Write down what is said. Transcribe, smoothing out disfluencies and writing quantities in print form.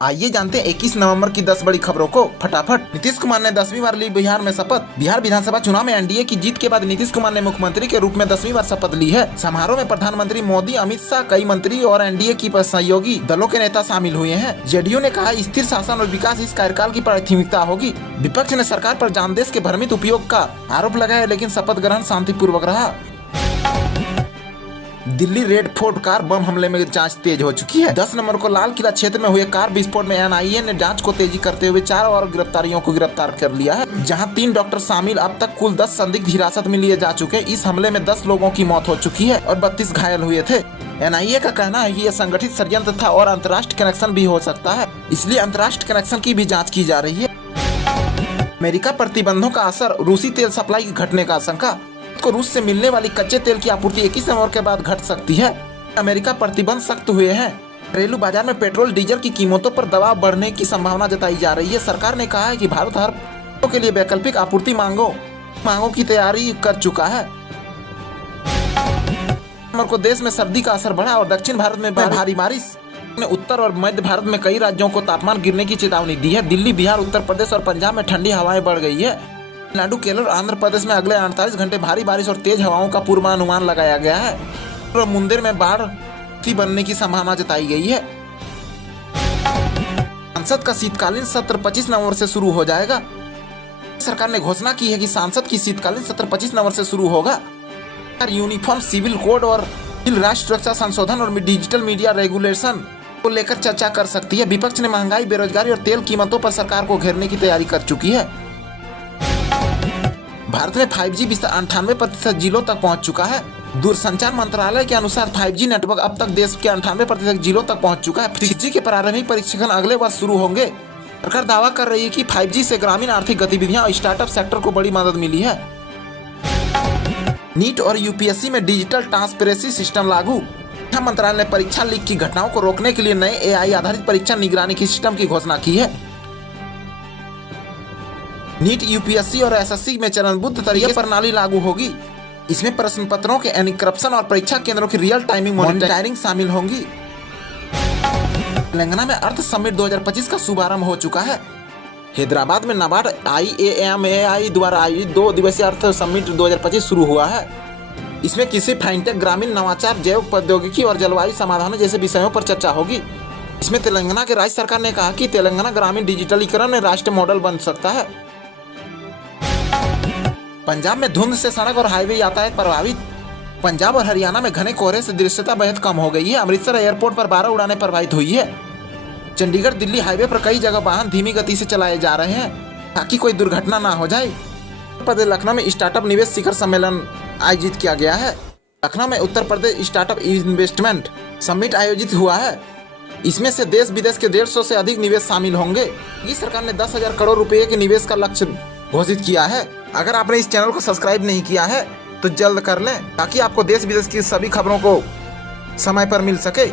आइए जानते हैं 21 नवंबर की 10 बड़ी खबरों को फटाफट। नीतीश कुमार ने 10वीं बार ली बिहार में शपथ। बिहार विधानसभा चुनाव में एनडीए की जीत के बाद नीतीश कुमार ने मुख्यमंत्री के रूप में 10वीं बार शपथ ली है। समारोह में प्रधानमंत्री मोदी, अमित शाह, कई मंत्री और एनडीए की सहयोगी दलों के नेता शामिल हुए हैं। जेडीयू ने कहा स्थिर शासन और विकास इस कार्यकाल की प्राथमिकता होगी। विपक्ष ने सरकार पर जानदेश के भ्रमित उपयोग का आरोप लगाया, लेकिन शपथ ग्रहण शांतिपूर्वक रहा। Delhi red fort car bomb हमले में जांच तेज हो चुकी है। 10 नवंबर को लाल किला क्षेत्र में हुए कार विस्फोट में एनआईए ने जांच को तेजी करते हुए 4 और गिरफ्तारियों को गिरफ्तार कर लिया है, जहां 3 डॉक्टर शामिल। अब तक कुल 10 संदिग्ध हिरासत में लिए जा चुके। इस हमले में 10 लोगों की मौत हो चुकी है और 32 घायल हुए थे। एनआईए का कहना है कि यह संगठित षड्यंत्र था और अंतर्राष्ट्रीय कनेक्शन भी हो सकता है, इसलिए अंतर्राष्ट्रीय कनेक्शन की भी जाँच की जा रही है। अमेरिका प्रतिबंधों का असर, रूसी तेल सप्लाई की घटने का आशंका। को रूस से मिलने वाली कच्चे तेल की आपूर्ति 21 नवंबर के बाद घट सकती है। अमेरिका प्रतिबंध सख्त हुए हैं। घरेलू बाजार में पेट्रोल डीजल की कीमतों पर दबाव बढ़ने की संभावना जताई जा रही है। सरकार ने कहा है कि भारत हर के लिए वैकल्पिक आपूर्ति मांगों की तैयारी कर चुका है। को देश में सर्दी का असर बढ़ा और दक्षिण भारत में भारी बारिश ने उत्तर और मध्य भारत में कई राज्यों को तापमान गिरने की चेतावनी दी है। दिल्ली, बिहार, उत्तर प्रदेश और पंजाब में ठंडी हवाएं बढ़ गई है। तमिलनाडु, केरल और आंध्र प्रदेश में अगले 48 घंटे भारी बारिश और तेज हवाओं का पूर्वानुमान लगाया गया है और मुंदेर में बाढ़ बनने की संभावना जताई गई है। संसद का शीतकालीन सत्र 25 नवंबर से शुरू हो जाएगा। सरकार ने घोषणा की है कि संसद की शीतकालीन सत्र 25 नवंबर से शुरू होगा। यूनिफॉर्म सिविल कोड और राष्ट्रीय सुरक्षा संशोधन और डिजिटल मीडिया रेगुलेशन को लेकर चर्चा कर सकती है। विपक्ष ने महंगाई, बेरोजगारी और तेल कीमतों पर सरकार को घेरने की तैयारी कर चुकी है। भारत में 5G विस्तार 98% जिलों तक पहुंच चुका है। दूरसंचार मंत्रालय के अनुसार 5G नेटवर्क अब तक देश के 98% जिलों तक पहुंच चुका है। 6G के प्रारंभिक परीक्षण अगले वर्ष शुरू होंगे। सरकार दावा कर रही है कि 5G से ग्रामीण आर्थिक गतिविधियां और स्टार्टअप सेक्टर को बड़ी मदद मिली है। नीट और यूपीएससी में डिजिटल ट्रांसपेरेंसी सिस्टम लागू। शिक्षा मंत्रालय ने परीक्षा लीक की घटनाओं को रोकने के लिए नए AI आधारित परीक्षा निगरानी की सिस्टम की घोषणा की है। नीट, यूपीएससी और एसएससी में चरणबद्ध तरीके प्रणाली लागू होगी। इसमें प्रश्न पत्रों के एन्क्रिप्शन और परीक्षा केंद्रों की रियल टाइमिंग मॉनिटरिंग शामिल होंगी। तेलंगाना में अर्थ समिट 2025 का शुभारंभ हो चुका है। हैदराबाद में नाबार्ड IAMAI द्वारा आयोजित 2 दिवसीय अर्थ समिट 2025 शुरू हुआ है। इसमें कृषि, फाइनटेक, ग्रामीण नवाचार, जैव प्रौद्योगिकी और जलवायु समाधान जैसे विषयों पर चर्चा होगी। इसमें तेलंगाना के राज्य सरकार ने कहा कि तेलंगाना ग्रामीण डिजिटलीकरण में राष्ट्रीय मॉडल बन सकता है। पंजाब में धुंध से सड़क और हाईवे यातायात प्रभावित। पंजाब और हरियाणा में घने कोहरे से दृश्यता बेहद कम हो गई है। अमृतसर एयरपोर्ट पर 12 उड़ानें प्रभावित हुई है। चंडीगढ़ दिल्ली हाईवे पर कई जगह वाहन धीमी गति से चलाए जा रहे हैं ताकि कोई दुर्घटना ना हो जाए। लखनऊ में स्टार्टअप निवेश शिखर सम्मेलन आयोजित किया गया है। लखनऊ में Uttar Pradesh startup investment summit आयोजित हुआ है। इसमें से देश विदेश के 150 से अधिक निवेश शामिल होंगे। ये सरकार ने 10,000 करोड़ रुपए के निवेश का लक्ष्य घोषित किया है। अगर आपने इस चैनल को सब्सक्राइब नहीं किया है तो जल्द कर लें ताकि आपको देश विदेश की सभी खबरों को समय पर मिल सके।